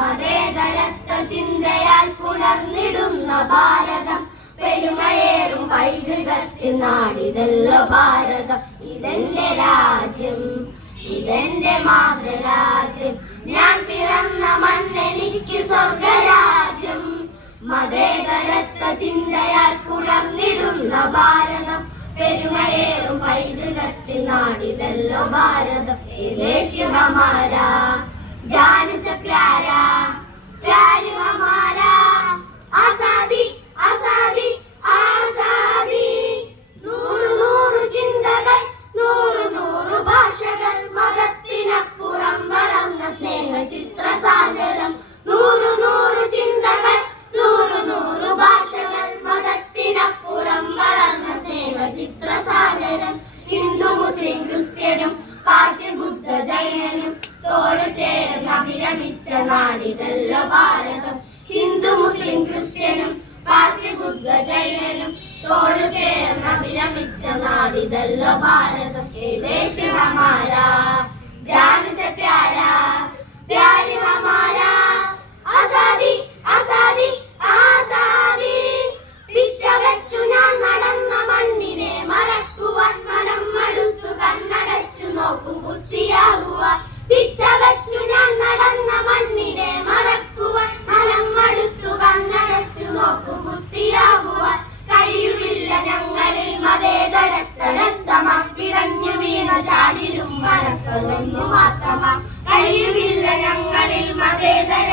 മതേതരത്വ ചിന്തയാൽ പുണർന്നിടുന്ന ഭാരതം. പെരുമയേറും പൈതൃകത്തിൽ നാടിതല്ലോ ഭാരതം. ഇതെന്റെ രാജ്യം ഇതെന്റെ മാതൃരാജ്യം. ഞാൻ പിറന്ന മണ്ണെനിക്ക് സ്വർഗരാജ്യം. മതേതരത്വ ചിന്തയാൽ പുണർന്നിടുന്ന ഭാരതം. പെരുമയേറും പൈതൃകത്തിൽ നാടിതല്ലോ ഭാരതം. ദേശീയ ലയനം തോട് ചേർന്ന് അഭിരമിച്ച നാടിതല്ലോ ഭാരതം. ഹിന്ദു മുസ്ലിം ക്രിസ്ത്യനും പാർസി ബുദ്ധ ജൈനനും തോട് ചേർന്ന് അഭിരമിച്ച നാടിതല്ലോ ഭാരതം. ദേശമാരാ ജാനസ പ്യാരാ? മനസ്സൊന്നു മാത്രമാ. കഴിയുകില്ല ഞങ്ങളിൽ മതേതര